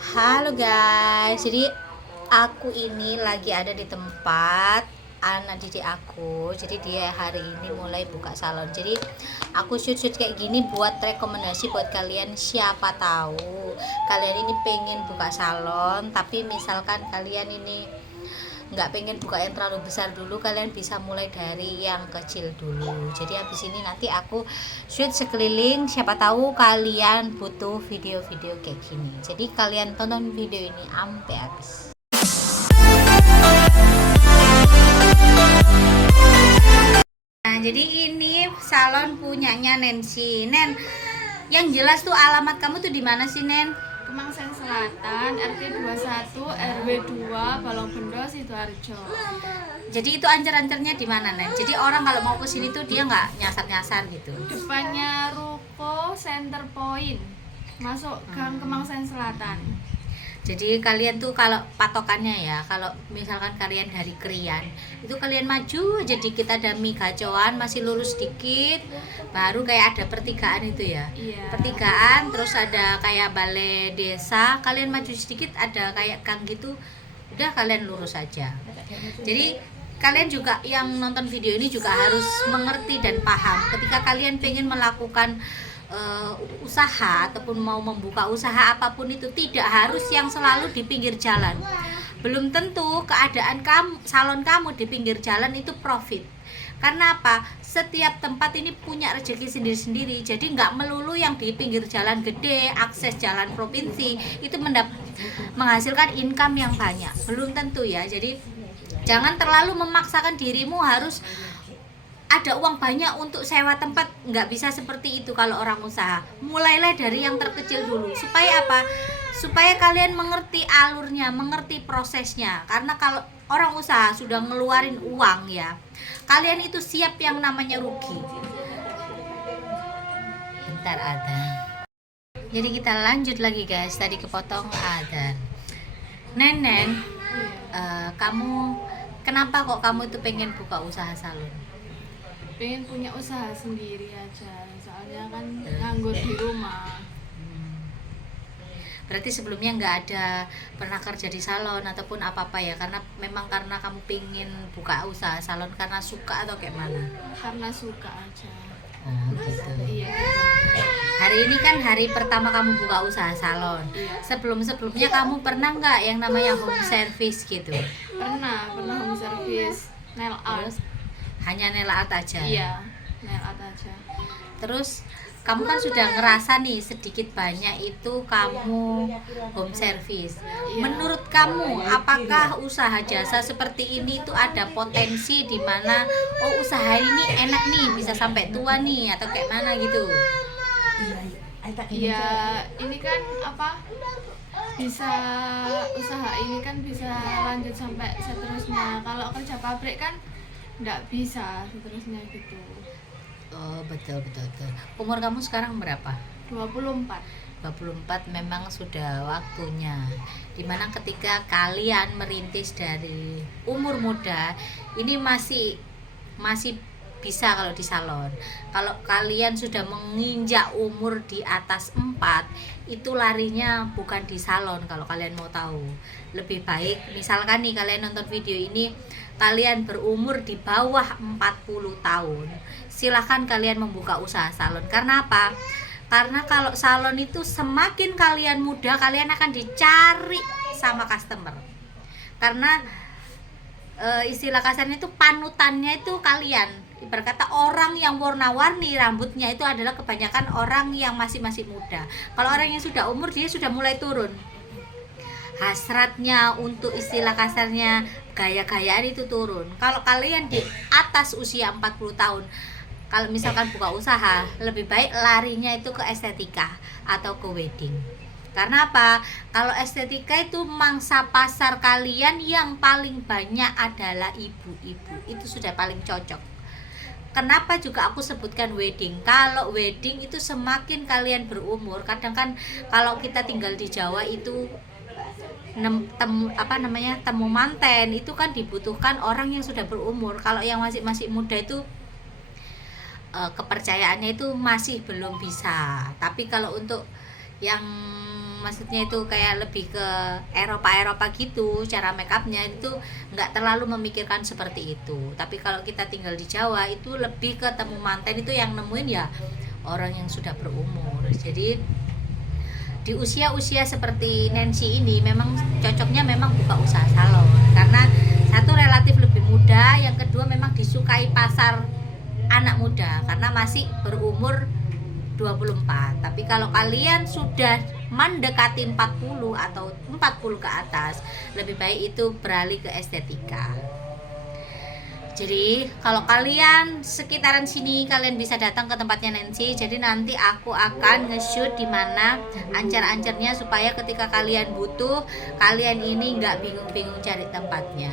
Halo guys, jadi aku ini lagi ada di tempat anak didik aku. Jadi dia hari ini mulai buka salon. Jadi aku shoot kayak gini buat rekomendasi buat kalian, siapa tahu kalian ini pengen buka salon, tapi misalkan kalian ini nggak pengen buka yang terlalu besar dulu, kalian bisa mulai dari yang kecil dulu. Jadi habis ini nanti aku shoot sekeliling, siapa tahu kalian butuh video-video kayak gini. Jadi kalian tonton video ini sampai habis. Nah, jadi ini salon punyanya Nancy. Nen, yang jelas tuh alamat kamu tuh di mana sih, Nen? Kemangseng Selatan, RT 21, RW 2, Balongbendo, Sidoarjo. Jadi itu ancar-ancarnya di mana, Nen? Jadi orang kalau mau ke sini tuh dia nggak nyasar-nyasar gitu. Depannya Ruko Center Point. Masuk Gang Kemangseng Selatan. Jadi kalian tuh kalau patokannya ya, kalau misalkan kalian dari Krian, itu kalian maju aja dikit, ada mie gacoan masih lurus dikit, baru kayak ada pertigaan itu ya. Iya. Pertigaan, terus ada kayak balai desa, kalian maju sedikit ada kayak gang gitu. Udah kalian lurus aja. Jadi kalian juga yang nonton video ini juga harus mengerti dan paham ketika kalian pengen melakukan usaha ataupun mau membuka usaha apapun, itu tidak harus yang selalu di pinggir jalan. Belum tentu keadaan kamu, salon kamu di pinggir jalan itu profit. Karena apa? Setiap tempat ini punya rezeki sendiri-sendiri. Jadi nggak melulu yang di pinggir jalan gede, akses jalan provinsi itu menghasilkan income yang banyak. Belum tentu ya. Jadi jangan terlalu memaksakan dirimu harus ada uang banyak untuk sewa tempat. Nggak bisa seperti itu kalau orang usaha. Mulailah dari yang terkecil dulu. Supaya apa? Supaya kalian mengerti alurnya, mengerti prosesnya. Karena kalau orang usaha sudah ngeluarin uang ya, kalian itu siap yang namanya rugi. Bentar ada. Jadi kita lanjut lagi guys. Tadi kepotong ada. Nenen, kamu kenapa kok kamu itu pengen buka usaha salon? Pengen punya usaha sendiri aja. Soalnya kan nganggur di rumah. Berarti sebelumnya nggak ada pernah kerja di salon ataupun apa-apa ya? Karena kamu pengen buka usaha salon karena suka atau kayak mana? Karena suka aja. Oh gitu. Iya. Hari ini kan hari pertama kamu buka usaha salon. Iya. Sebelumnya kamu pernah nggak yang namanya home service gitu? Pernah home service, nail art. Hanya nail art aja? Iya, nail art aja. Terus kamu kan sudah ngerasa nih sedikit banyak itu kamu home service. Iya. Menurut kamu apakah usaha jasa seperti ini itu ada potensi di mana usaha ini enak nih bisa sampai tua nih atau kayak mana gitu? Iya, ini kan apa? Bisa usaha ini kan bisa lanjut sampai seterusnya. Kalau kerja pabrik kan nggak bisa seterusnya gitu. Oh betul. Umur kamu sekarang berapa? 24. 24 memang sudah waktunya dimana ketika kalian merintis dari umur muda ini masih bisa kalau di salon. Kalau kalian sudah menginjak umur di atas 4, itu larinya bukan di salon. Kalau kalian mau tahu, lebih baik misalkan nih kalian nonton video ini, kalian berumur di bawah 40 tahun, silahkan kalian membuka usaha salon. Karena apa? Karena kalau salon itu semakin kalian muda, kalian akan dicari sama customer. Karena istilah kasarnya itu panutannya itu kalian. Ibarat kata orang yang warna-warni rambutnya itu adalah kebanyakan orang yang masih muda. Kalau orang yang sudah umur, dia sudah mulai turun. Hasratnya untuk istilah kasarnya gaya-gayaan itu turun. Kalau kalian di atas usia 40 tahun, kalau misalkan buka usaha, lebih baik larinya itu ke estetika atau ke wedding. Karena apa? Kalau estetika itu mangsa pasar kalian yang paling banyak adalah ibu-ibu. Itu sudah paling cocok. Kenapa juga aku sebutkan wedding? Kalau wedding itu semakin kalian berumur, kadang kan kalau kita tinggal di Jawa itu temu manten itu kan dibutuhkan orang yang sudah berumur. Kalau yang masih muda itu kepercayaannya itu masih belum bisa. Tapi kalau untuk yang maksudnya itu kayak lebih ke Eropa gitu cara make upnya itu nggak terlalu memikirkan seperti itu. Tapi kalau kita tinggal di Jawa itu lebih ke temu manten, itu yang nemuin ya orang yang sudah berumur. Jadi di usia-usia seperti Nancy ini memang cocoknya memang buka usaha salon, karena satu relatif lebih muda, yang kedua memang disukai pasar anak muda karena masih berumur 24. Tapi kalau kalian sudah mendekati 40 atau 40 ke atas, lebih baik itu beralih ke estetika. Jadi kalau kalian sekitaran sini, kalian bisa datang ke tempatnya Nancy. Jadi nanti aku akan nge-shoot di mana ancar-ancarnya, supaya ketika kalian butuh, kalian ini nggak bingung-bingung cari tempatnya.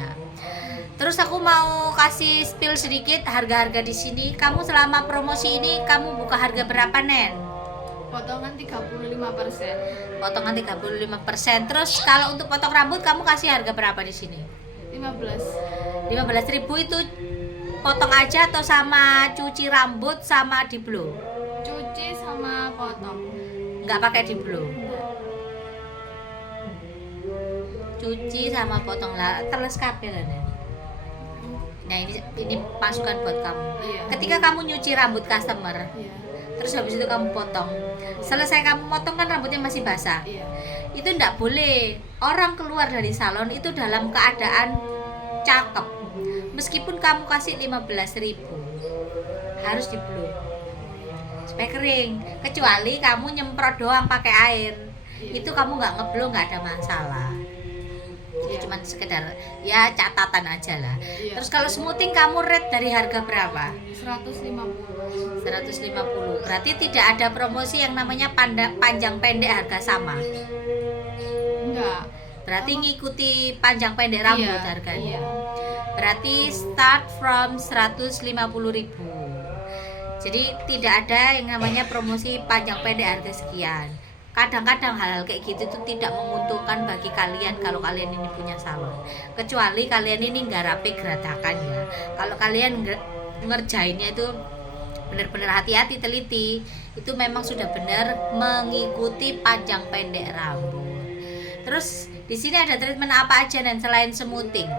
Terus aku mau kasih spill sedikit harga-harga di sini. Kamu selama promosi ini kamu buka harga berapa, Nen? Potongan 35%. Potongan 35%. Terus kalau untuk potong rambut kamu kasih harga berapa di sini? 15. 15.000 itu potong aja atau sama cuci rambut sama di blow? Cuci sama potong. Nggak pakai di blow. Cuci sama potong lah, teles kabel lah, Nen. Nah ini masukan buat kamu. Iya. Ketika kamu nyuci rambut customer, Iya. terus habis itu kamu potong, selesai kamu potong kan rambutnya masih basah. Iya. Itu enggak boleh orang keluar dari salon itu dalam keadaan cakep. Meskipun kamu kasih 15.000, harus di blow supaya kering. Kecuali kamu nyemprot doang pakai air, itu kamu nggak ngeblow, nggak ada masalah. Itu cuman sekedar ya catatan aja lah. Iya. Terus kalau smoothing kamu rate dari harga berapa? 150. 150. Berarti tidak ada promosi yang namanya panjang pendek harga sama. Enggak. Berarti ngikuti panjang pendek rambut Iya, harganya. iya. Berarti start from 150.000. Jadi tidak ada yang namanya promosi panjang pendek harga sekian. Kadang-kadang hal-hal kayak gitu itu tidak menguntungkan bagi kalian kalau kalian ini punya salon. Kecuali kalian ini ngarape geratakan ya. Kalau kalian ngerjainnya itu benar-benar hati-hati, teliti, itu memang sudah benar mengikuti panjang pendek rambut. Terus di sini ada treatment apa aja dan selain smoothing?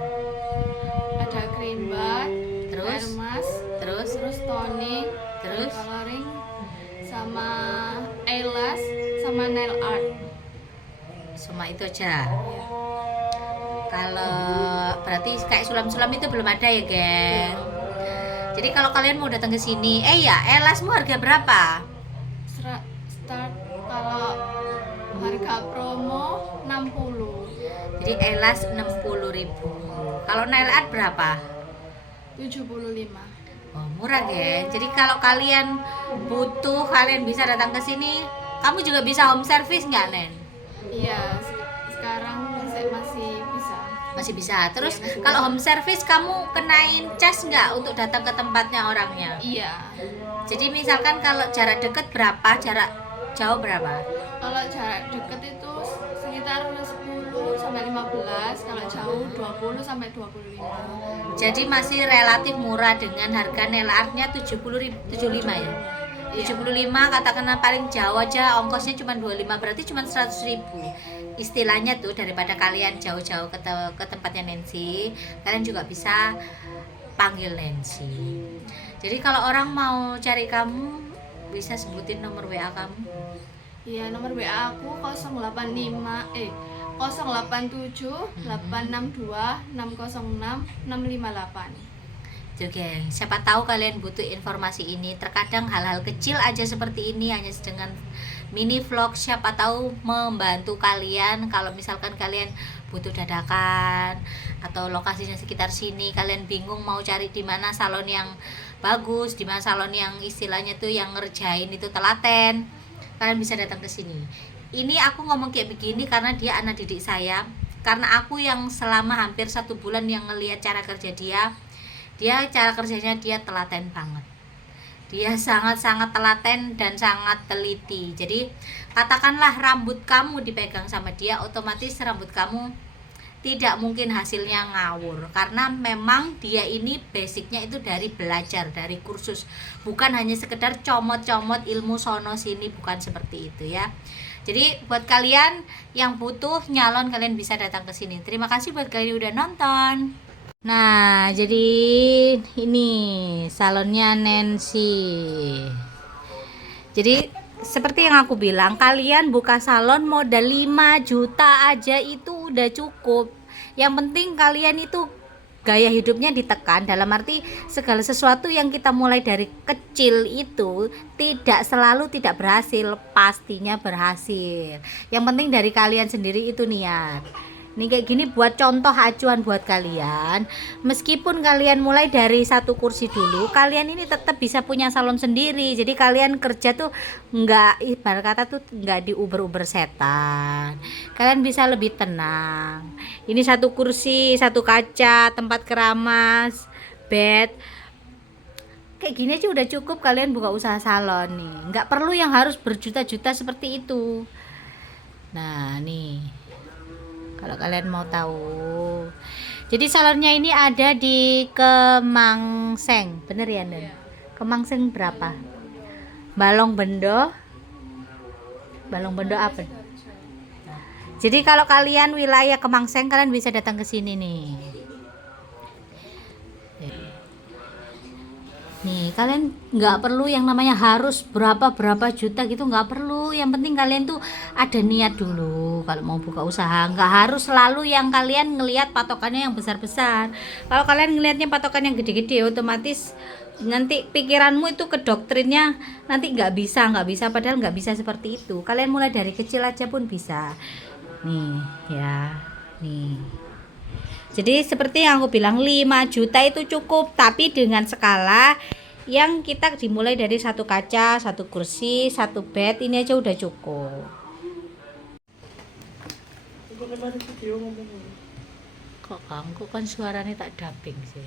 Ada cream bath, Terus? air mask, Terus toning, Terus? coloring, sama eyelash, sama nail art. Cuma itu aja. Iya. Kalau berarti kayak sulam-sulam itu belum ada ya, geng. Jadi kalau kalian mau datang ke sini, elasmu harga berapa? Start kalau harga promo 60. Jadi elas 60.000. Kalau nail art berapa? 75. Oh, murah, geng. Jadi kalau kalian butuh, kalian bisa datang ke sini. Kamu juga bisa home service nggak, Nen? Iya, sekarang masih bisa. Masih bisa. Terus Iya, masih kalau bisa. home service kamu kenain cas nggak untuk datang ke tempatnya orangnya? Iya. Jadi misalkan kalau jarak dekat berapa, jarak jauh berapa? Kalau jarak deket itu sekitar 10 sampai 15, kalau jauh 20 sampai 25. Jadi masih relatif murah dengan harga nail artnya 75 ya. Iya. 75, katakanlah paling jauh aja ongkosnya cuma 25, berarti cuma 100.000. Istilahnya tuh daripada kalian jauh-jauh ke tempatnya Nancy, kalian juga bisa panggil Nancy. Jadi kalau orang mau cari kamu, bisa sebutin nomor WA kamu. Iya, nomor WA aku 087 862 606 658. Tuh, geng, siapa tahu kalian butuh informasi ini. Terkadang hal-hal kecil aja seperti ini, hanya dengan mini vlog, siapa tahu membantu kalian. Kalau misalkan kalian butuh dadakan atau lokasinya sekitar sini, kalian bingung mau cari di mana salon yang bagus, di mana salon yang istilahnya tuh yang ngerjain itu telaten, kalian bisa datang ke sini. Ini aku ngomong kayak begini karena dia anak didik saya, karena aku yang selama hampir 1 bulan yang ngelihat cara kerja dia cara kerjanya dia telaten banget. Dia sangat-sangat telaten dan sangat teliti. Jadi katakanlah rambut kamu dipegang sama dia, otomatis rambut kamu tidak mungkin hasilnya ngawur, karena memang dia ini basicnya itu dari belajar, dari kursus, bukan hanya sekedar comot-comot ilmu sono sini, bukan seperti itu ya. Jadi buat kalian yang butuh nyalon, kalian bisa datang ke sini. Terima kasih buat kalian yang udah nonton. Nah, jadi ini salonnya Nancy. Jadi seperti yang aku bilang, kalian buka salon modal 5 juta aja itu udah cukup. Yang penting kalian itu gaya hidupnya ditekan, dalam arti segala sesuatu yang kita mulai dari kecil itu tidak selalu tidak berhasil, pastinya berhasil. Yang penting dari kalian sendiri itu niat. Nih kayak gini buat contoh acuan buat kalian. Meskipun kalian mulai dari satu kursi dulu, kalian ini tetap bisa punya salon sendiri. Jadi kalian kerja tuh nggak, ibarat kata tuh nggak diuber-uber setan. Kalian bisa lebih tenang. Ini satu kursi, satu kaca, tempat keramas, bed. Kayak gini aja udah cukup kalian buka usaha salon nih. Nggak perlu yang harus berjuta-juta seperti itu. Nah nih, kalau kalian mau tahu, jadi salonnya ini ada di Kemangseng, bener ya Nen? Kemangseng berapa? Balong Bendo apa? Jadi kalau kalian wilayah Kemangseng, kalian bisa datang ke sini nih. Nih kalian nggak perlu yang namanya harus berapa juta gitu, nggak perlu. Yang penting kalian tuh ada niat dulu kalau mau buka usaha. Nggak harus selalu yang kalian ngelihat patokannya yang besar-besar. Kalau kalian ngelihatnya patokan yang gede-gede, otomatis nanti pikiranmu itu ke doktrinnya nanti nggak bisa, padahal nggak bisa seperti itu. Kalian mulai dari kecil aja pun bisa. Nih ya, nih. Jadi seperti yang aku bilang, 5 juta itu cukup, tapi dengan skala yang kita dimulai dari satu kaca, satu kursi, satu bed, ini aja udah cukup. Kok ganggu kan suaranya tak dubbing sih.